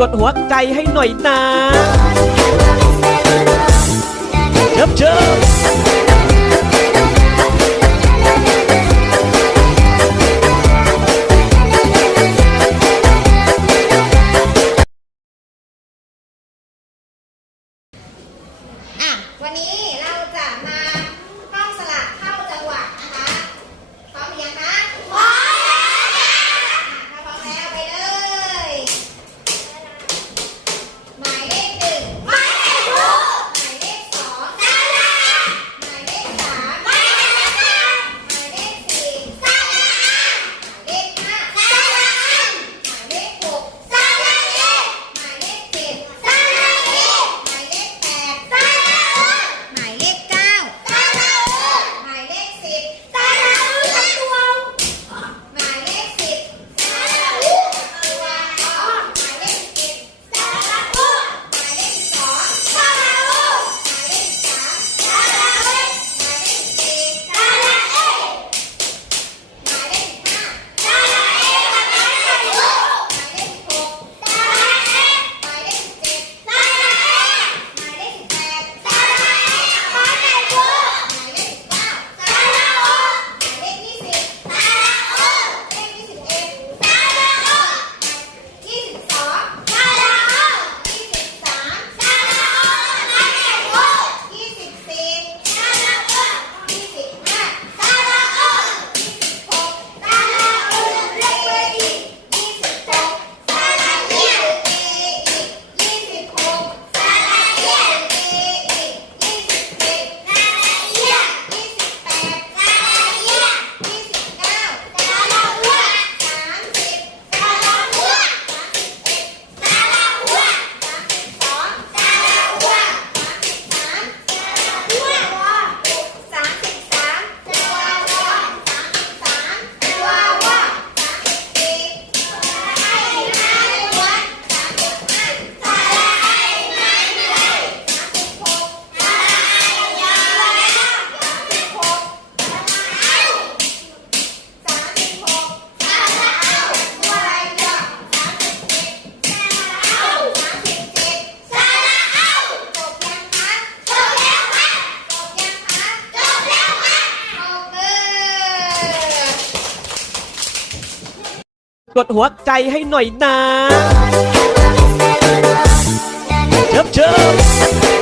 กดหัวใจให้หน่อยนะเชิบเชิบวันนี้เรา กดหัวใจให้หน่อยนะเชิบเชิบ